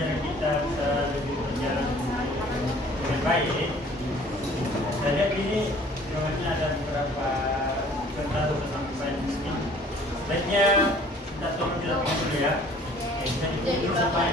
pembelajaran kita bisa lebih berjalan dengan baik. Saya lihat ini memangnya ada beberapa tentang sampai di sini. Baiknya kita tolong dilakukan dulu ya. Kita dulu sampai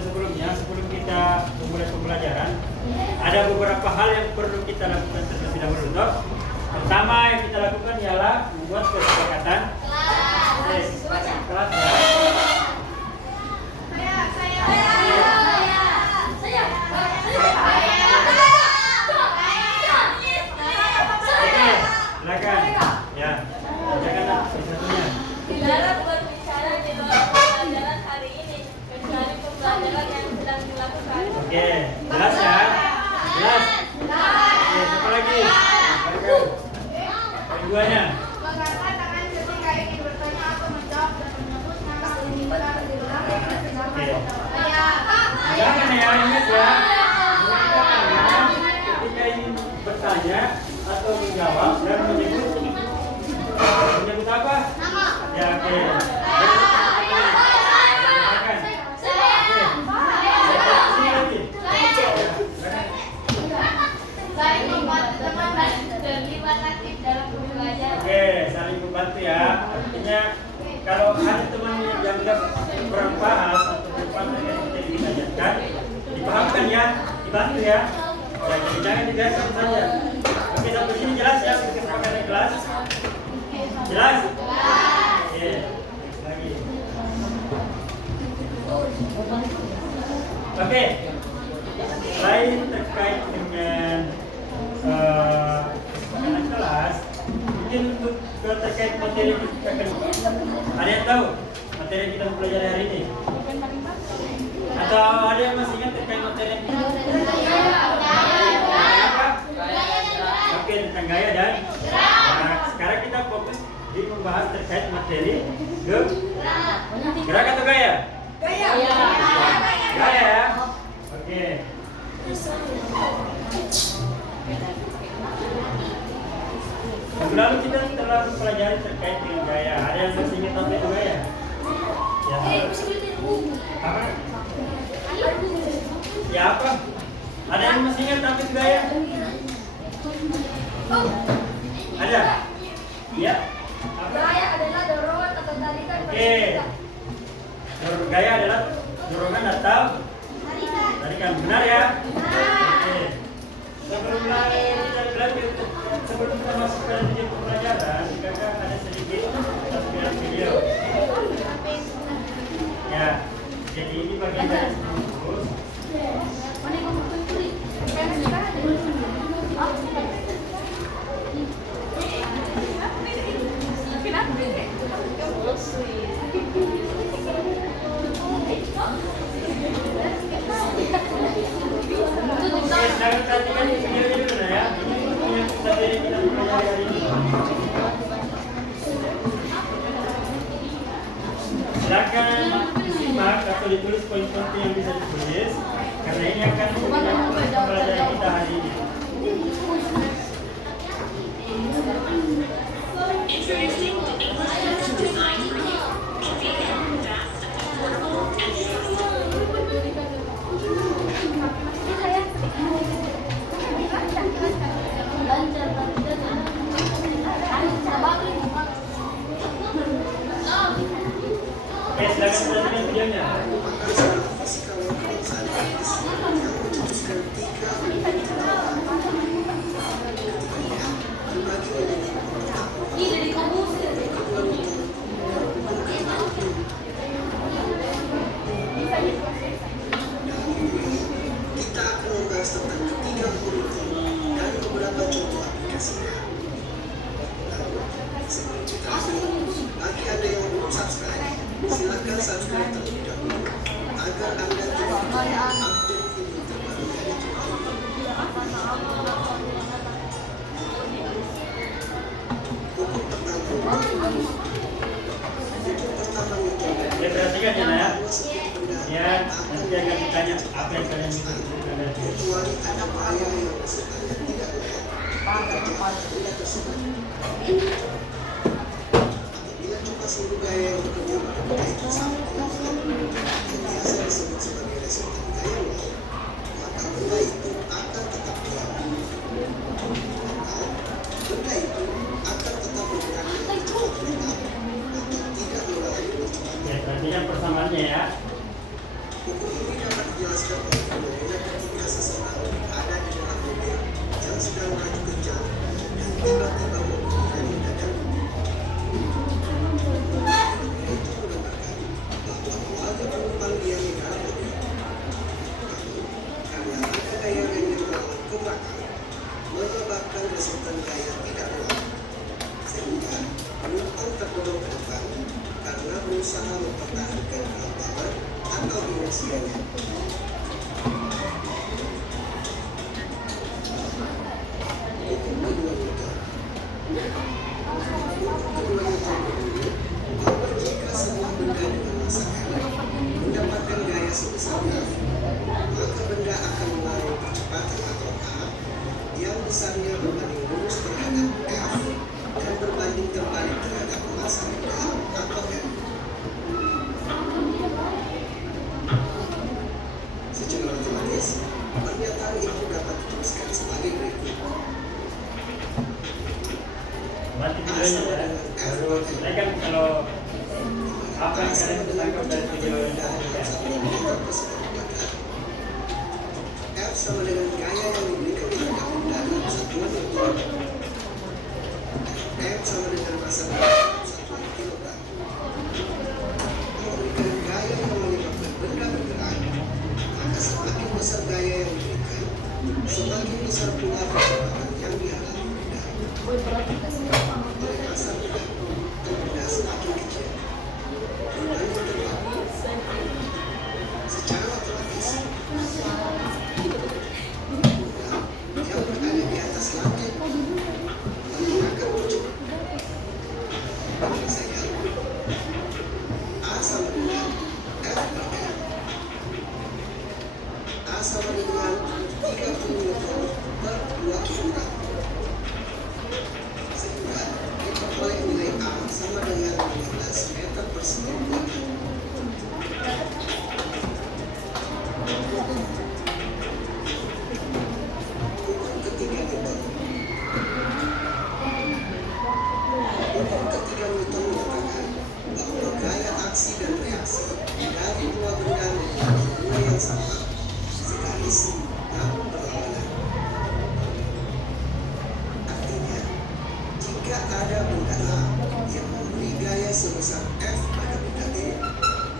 sebelum kita memulai pembelajaran, ada beberapa hal yang perlu kita lakukan terlebih dahulu. Pertama yang kita lakukan ialah membuat kesepakatan kelas. Silakan. Ya. Janganlah satunya. Dilarang berbicara di luar pembelajaran hari ini, kecuali pembelajaran yang sedang dilakukan. Oke, jelas ya? Jelas? Oke, siapa lagi? Keduanya. Mengangkat tangan ketika ingin bertanya atau menjawab dan menyebut nama sebentar di belakang dan sedang Jangan ya, ingat ya. Ketika ingin bertanya atau menjawab dan menyebut apa? nama. Ya, oke. Saling membantu teman dan terlibat aktif dalam pembelajaran. Oke, saling membantu ya. Artinya kalau ada teman yang dianggap kurang paham atau kurang dengan yang kita ajarkan, dipahamkan ya, dibantu ya. Ya, jadi jangan dibiarkan saja. Oke, sampai sini jelas ya kesepakatan kelas? Jelas? Oke, next lagi. Oke. Selain terkait dengan anak kelas, mungkin untuk terkait materi kita akan ada yang tahu materi yang kita pelajari hari ini? Atau ada yang masih ingat terkait materi yang kita? Oke, tentang gaya dan gerak. Sekarang kita fokus di membahas terkait materi gerak atau gaya? Gaya ya? Oke. Minggu lalu kita telah mempelajari terkait dengan gaya. Ada yang masih ingat apa itu gaya? Ya. Apa? Ya apa? Ada yang masih ingat apa itu gaya? Ada? Ya. Apa? Gaya adalah dorongan atau tarikan. Oke. Gaya adalah dorongan atau tarikan. Benar ya? Oke. Sebelum kita masuk ke video pembelajaran, kakak ada sedikit tampilan video. Ya, jadi ini bagian dari bungkus. Oke, jangan perhatikan di videonya dulu ya. Ini yang materi kita pelajari hari ini. Silakan disimak atau ditulis poin-poin yang bisa ditulis, karena ini akan menjadi pembelajaran kita hari ini. Introducing the English lesson design for you. Convenient, fast, affordable, and trustworthy. Oke, silakan perhatikan videonya. Kita akan membahas tentang ketiga kurikulum dan beberapa contoh aplikasinya. Sebelum kita mulai, bagi Anda yang belum subscribe, silakan subscribe terlebih dahulu agar Anda tidak ketinggalan update video terbaru dari channel ini. Buku pertama. Buku pertama itu Oke, perhatikan ya, Naya. Ya, nanti akan ditanya apa yang kalian bisa tunjukkan dari video. kecuali ada bahaya yang pesertanya tidak melihat. Apabila tersebut, apabila coba seluruh gaya yang bekerja pada benda itu sama dengan yang biasa disebut sebagai resultan gaya wall, maka benda itu akan tetap diam. Maka benda itu akan tetap bergerak dengan cepat tetap atau tidak mengalami percepatan. Oke, perhatikan persamaannya ya. Buku ini dapat dijelaskan oleh fenomena ketika seseorang ada di dalam mobil yang sedang melaju kencang dan tiba-tiba mobil berhenti mendadak. Fenomena itu menggambarkan bahwa awalnya penumpang diam di dalam mobil. Namun, karena ada gaya rem yang melawan ke belakang, menyebabkan resultan gaya tidak melawan. Sehingga penumpang terdorong ke depan karena berusaha mempertahankan kelembaban atau inersianya. Hukum kedua Newton. Hukum kedua Newton berbunyi bahwa jika sebuah benda dengan massa m mendapatkan gaya sebesar F, maka benda akan mengalami percepatan atau a yang besarnya berbanding lurus terhadap F dan berbanding terbalik terhadap massa benda atau m. Secara otomatis, pernyataan itu dapat dituliskan sebagai berikut. Mati videonya ya. Baru saya kan kalau apa yang kalian tangkap dari video ini ya. F sama dengan gaya yang diberikan terhadap benda dalam satuan Newton. M sama dengan massa benda dalam satuan kilogram. Memberikan gaya yang menyebabkan benda bergerak, maka setelah aksi dan reaksi dari dua benda nilai yang sama sekaligus namun berlawanan. Artinya, jika ada benda A yang memberi gaya sebesar F pada benda B,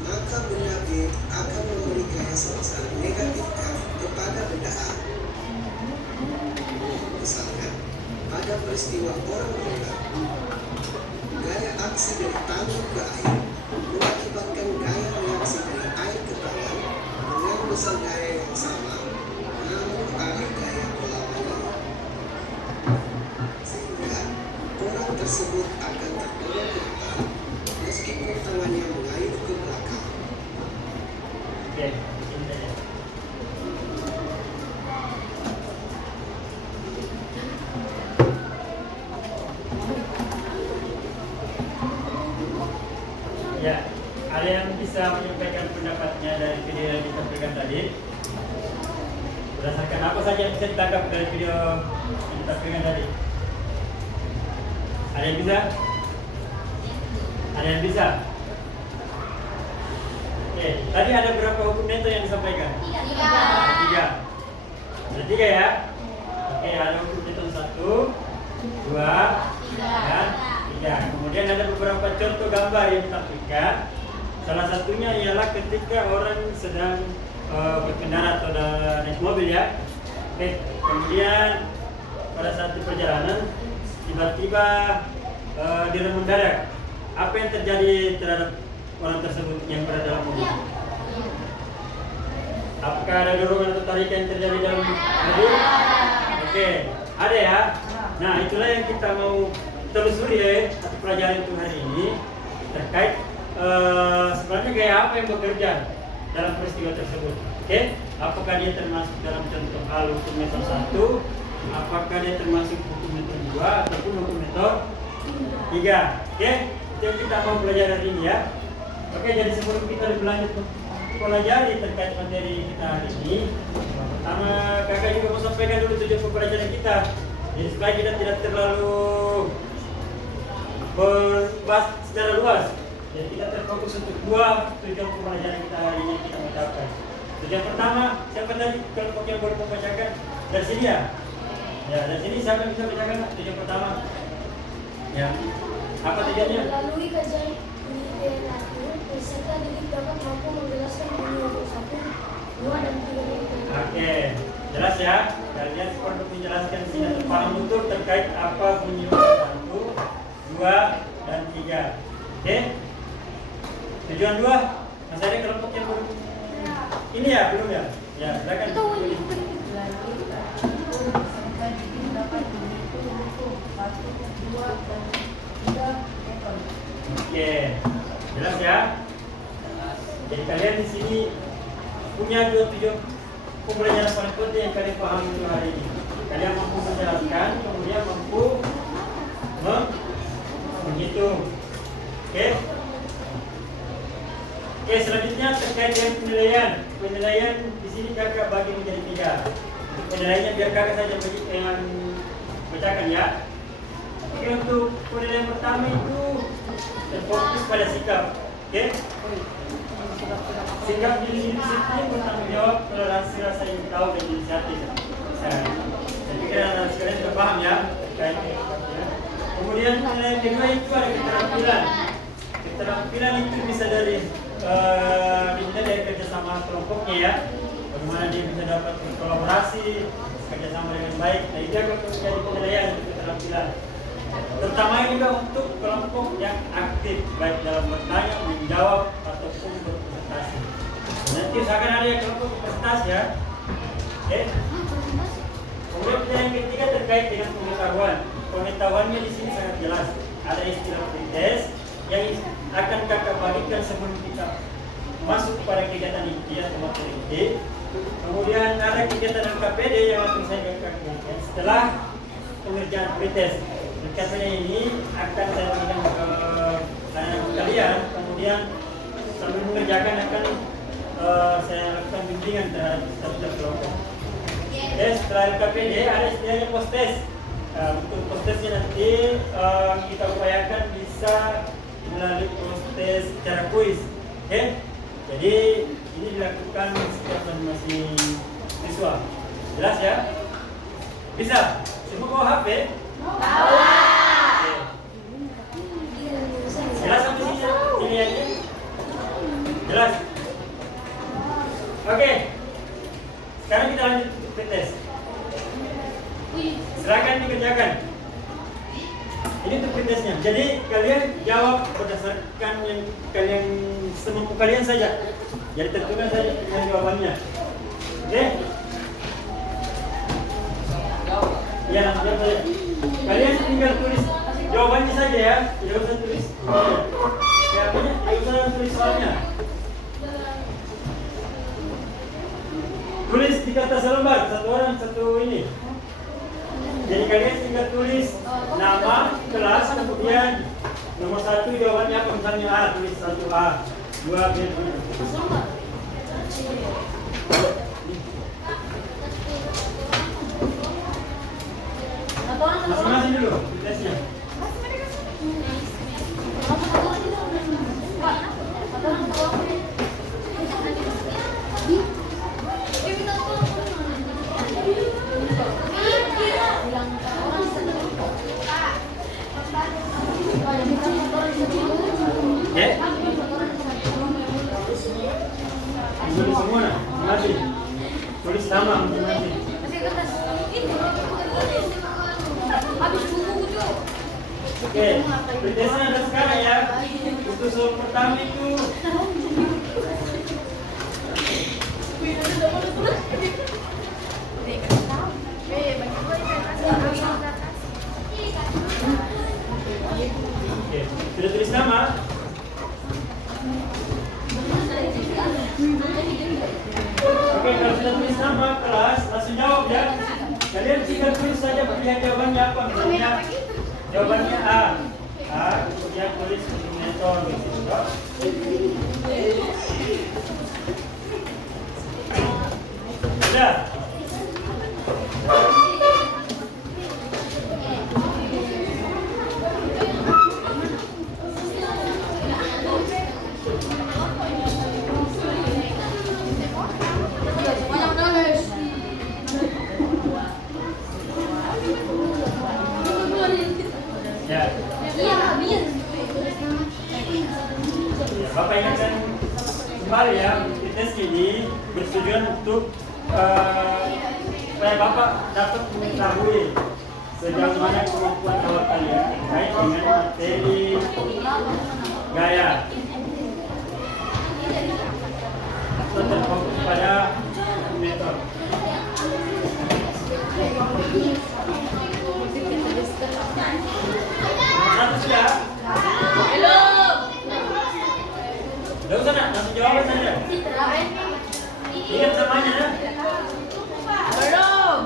maka benda B akan memberi gaya sebesar negatif F kepada benda A. Misalnya, pada peristiwa orang meninggal, gaya aksi dari tangan ke air mengakibatkan gaya reaksi dari air ke tangan dengan besar gaya yang sama, namun ada gaya berlawanan. Sehingga orang tersebut akan terdorong ke depan meskipun tangannya mengayuh ke belakang. Oke, ini saja. Ya, ada yang bisa menyampaikan pendapatnya dari video yang ditampilkan tadi? Berdasarkan apa saja yang bisa ditangkap dari video yang ditampilkan tadi? Ada yang bisa? Ada yang bisa? Oke, tadi ada berapa hukum neto yang disampaikan? 3. Ada 3 ya? Oke, ada hukum neto 1, 2, dan 3. Kemudian ada beberapa contoh gambar yang ditampilkan. Salah satunya ialah ketika orang sedang berkendara atau naik mobil ya. Oke, kemudian pada saat di perjalanan tiba-tiba direm mendadak. Apa yang terjadi terhadap orang tersebut yang berada dalam mobil? Apakah ada dorongan atau tarikan yang terjadi dalam mobil? Oke, ada ya. Nah, itulah yang kita mau telusuri ya, atau pelajari untuk hari ini terkait sebenarnya gaya apa yang bekerja dalam peristiwa tersebut. Oke, apakah dia termasuk dalam contoh hal hukum metode 1, apakah dia termasuk hukum metode 2 ataupun hukum metode 3. Oke, itu yang kita mau pelajari hari ini ya. Oke, jadi sebelum kita lebih lanjut pelajari terkait materi kita hari ini, pertama kakak juga mau sampaikan dulu tujuan pembelajaran kita. Jadi supaya kita tidak terlalu berbahas secara luas, jadi kita terfokus untuk 2 tujuan pembelajaran kita hari ini kita mencapai. Tujuan pertama, siapa tadi kelompok yang boleh membacakan dari sini ya? Ya, dari sini siapa yang bisa bacakan tujuan pertama? Ya, apa tujuannya? Melalui kajian literatur, peserta didik dapat mampu menjelaskan bunyi untuk 1, 2, dan 3. Oke, jelas ya. Kalian perlu menjelaskan sini atau paham betul terkait apa bunyi 1, 2, dan 3. Oke. Tujuan 2, masih ada kelompok yang belum? Ini ya, belum ya? Ya, silakan. Oke, jelas ya. Jadi kalian di sini punya 2 tujuan pembelajaran paling penting yang kalian pahami untuk hari ini. Kalian mampu menjelaskan, kemudian mampu menghitung. Oke. Oke, selanjutnya terkait dengan penilaian. Penilaian di sini kakak bagi menjadi 3. Untuk penilaiannya biar kakak saja yang bacakan ya. Oke, untuk penilaian pertama itu terfokus pada sikap. Oke. Sikap diri disiplin, bertanggung jawab, toleransi, rasa ingin tahu, dan inisiatif. Saya pikir kalian sudah paham ya. Kemudian penilaian kedua itu ada keterampilan. Keterampilan itu bisa dari kerjasama kelompoknya ya. Bagaimana dia bisa dapat berkolaborasi, kerjasama dengan baik. Nah, itu akan menjadi penilaian untuk keterampilan. Terutama juga untuk kelompok yang aktif, baik dalam bertanya, menjawab, ataupun berpresentasi. Nanti usahakan ada yang kelompok berpresentasi ya. Oke. Kemudian yang ketiga terkait dengan pengetahuan. Pengetahuannya di sini sangat jelas. Ada istilah pretest yang akan kakak bagikan sebelum kita masuk pada kegiatan inti atau materi inti. Kemudian ada kegiatan LKPD yang akan saya kakak berikan setelah pengerjaan pretest. Katanya ini akan saya berikan ke kalian, kemudian sambil mengerjakan akan saya lakukan bimbingan terhadap setiap kelompok. Oke, setelah LKPD ada istilahnya post test. Untuk post testnya nanti kita upayakan bisa melalui proses secara kuis. Oke? Jadi ini dilakukan setiap masing-masing siswa. Jelas ya? Bisa? Semua bawa HP? Bawa. Jelas sampai sini pilihannya? Jelas? Oke. Sekarang kita lanjut ke tes. Silakan dikerjakan. Ini untuk tesnya. Jadi kalian jawab berdasarkan yang kalian semampu kalian saja. Jadi tentukan saja dengan jawabannya. Oke? Ya, langsung jawab saja. Kalian tinggal tulis jawabannya saja ya. Tidak usah tulis. Ya, banyak. Tidak usah tulis soalnya. Tulis di kertas selembar, satu orang satu ini. Jadi kalian tinggal tulis nama, kelas, kemudian nomor 1 jawabannya apa, misalnya A, tulis 1A, 2B. Masing-masing dulu tesnya. Oke? Tulis semua nah, masing-masing. Tulis nama masing-masing. Oke, pretesnya ada sekarang ya. Untuk soal pertama itu oke, sudah tulis nama? Oke, kalau sudah tulis nama kelas, langsung jawab ya. Kalian tinggal tulis saja pilihan jawabannya apa. Misalnya jawabannya A. A, kemudian tulis koordinator gitu. Sudah. Ya. Bapak ingatkan kembali ya, tes ini bertujuan untuk supaya Bapak dapat mengetahui sejauh mana kemampuan kawan kalian terkait dengan materi gaya. Tetap fokus pada metode. Satu sudah. Gak usah nak, langsung jawab saja. Ingat namanya ya. Belum.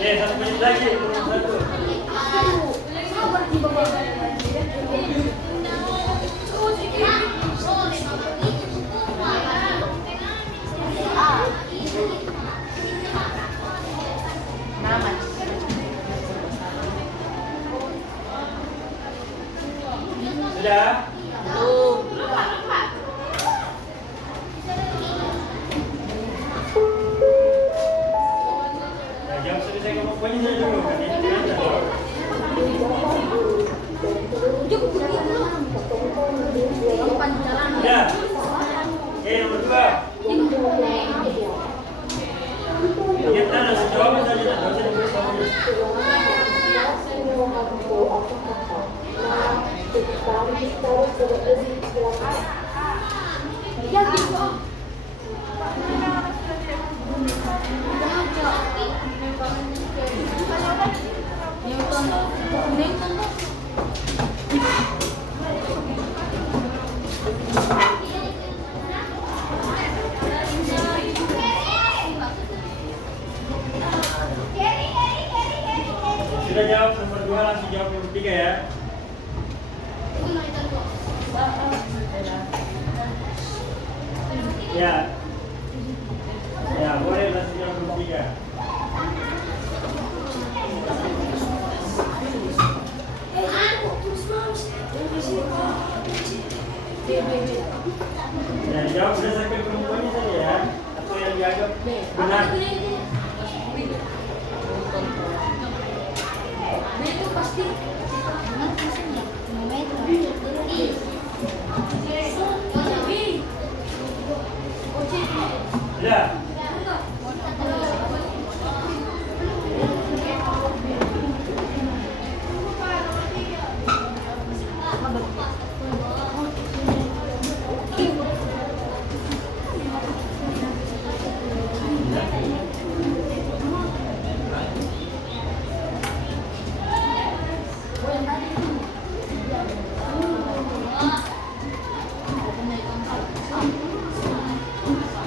Satu menit lagi, satu. Sudah? Jawab selesai kemampuannya saja dulu. Ya. Oke, nomor 2. Ingat langsung jawab saja, tidak usah ditulis namanya. Sudah jawab nomor 2, langsung jawab nomor 3 ya. Ya. Ya, Ya, boleh langsung jam 23. Ya, jawab berdasarkan perempuannya saja ya. Atau yang dianggap benar. Itu pasti Ya.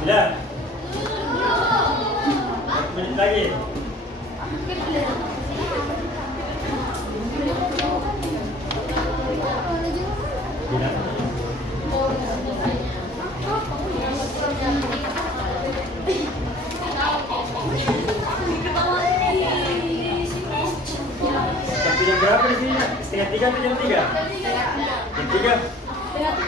Ya. Menit lagi. Tidak. Sampai jam berapa di sini? Setengah 3 atau jam 3? Jam 3? Jam 3 atau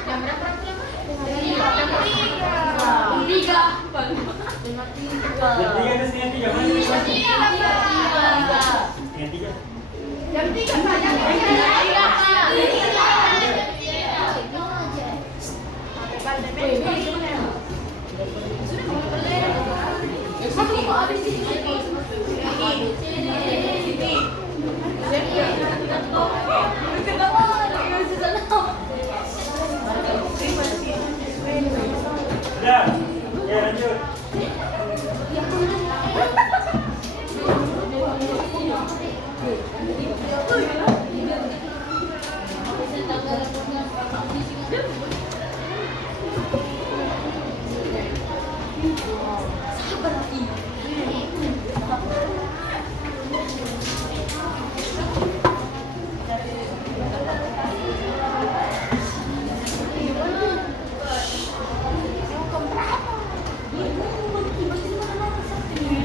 setengah 3? Mana di kelas? Setengah 3? Jam 3 saja. Sudah. Ya, lanjut.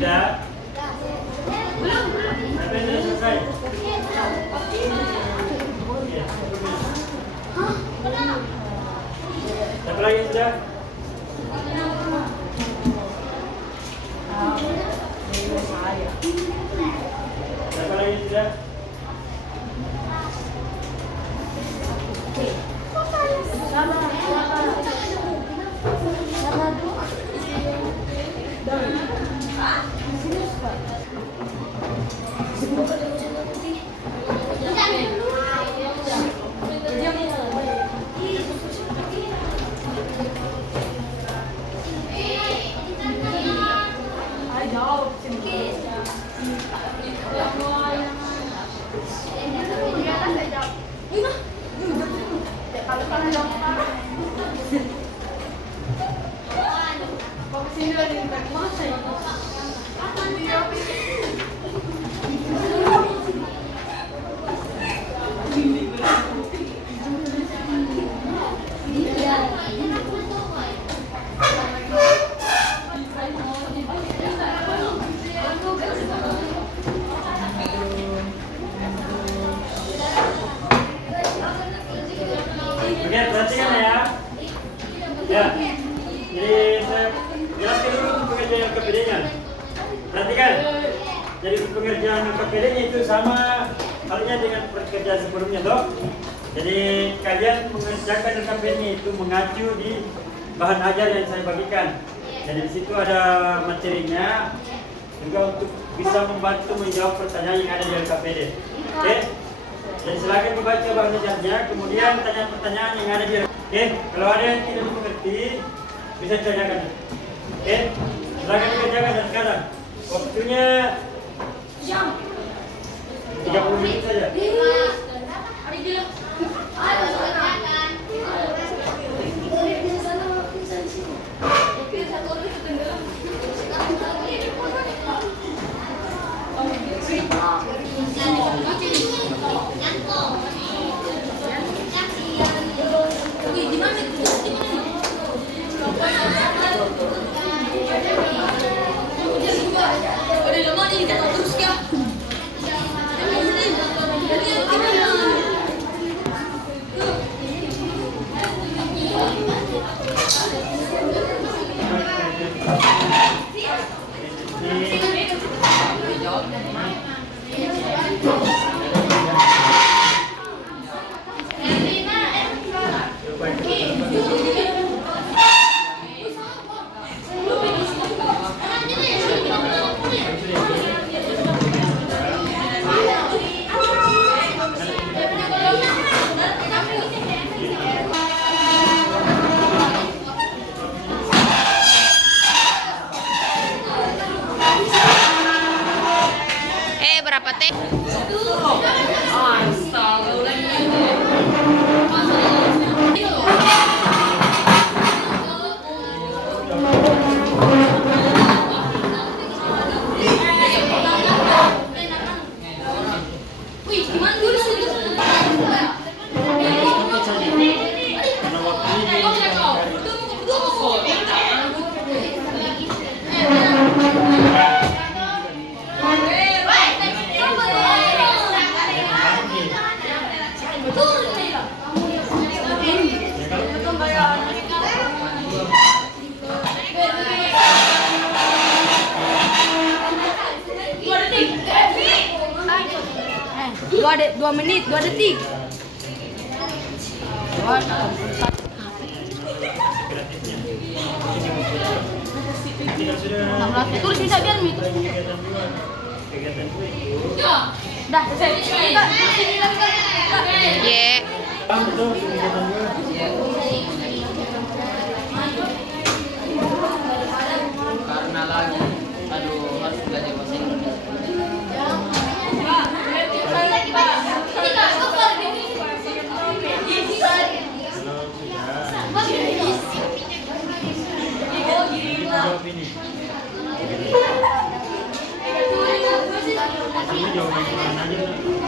Sudah. Sampai sudah selesai. Ya. Siapa lagi sudah? Siapa lagi sudah? Oke, perhatikan ya. Ya. Jadi saya jelaskan dulu untuk pengerjaan LKPD-nya. Perhatikan. Jadi pengerjaan LKPD-nya itu sama halnya dengan pekerjaan sebelumnya, toh. Jadi kalian mengerjakan LKPD-nya itu mengacu di bahan ajar yang saya bagikan. Jadi di situ ada materinya juga untuk bisa membantu menjawab pertanyaan yang ada di LKPD. Oke? Jadi silakan dibaca bahan ajarnya, kemudian tanya pertanyaan yang ada di Oke, kalau ada yang tidak dimengerti bisa ditanyakan. Oke, silakan dikerjakan dan sekarang waktunya 30 menit saja. berapa teh? Wih, gimana dulu sih? Karena waktu ini Dua menit, 2 detik. gratisnya. Ini kan sudah 16 tulis bisa biar Mi. kegiatan dua. Kegiatan dua itu. Dah, selesai. Ye. Paham betul kegiatan dua. Karena lagi harus belajar bahasa Inggris. Kalau sudah jawab ini. Ini jawaban aja.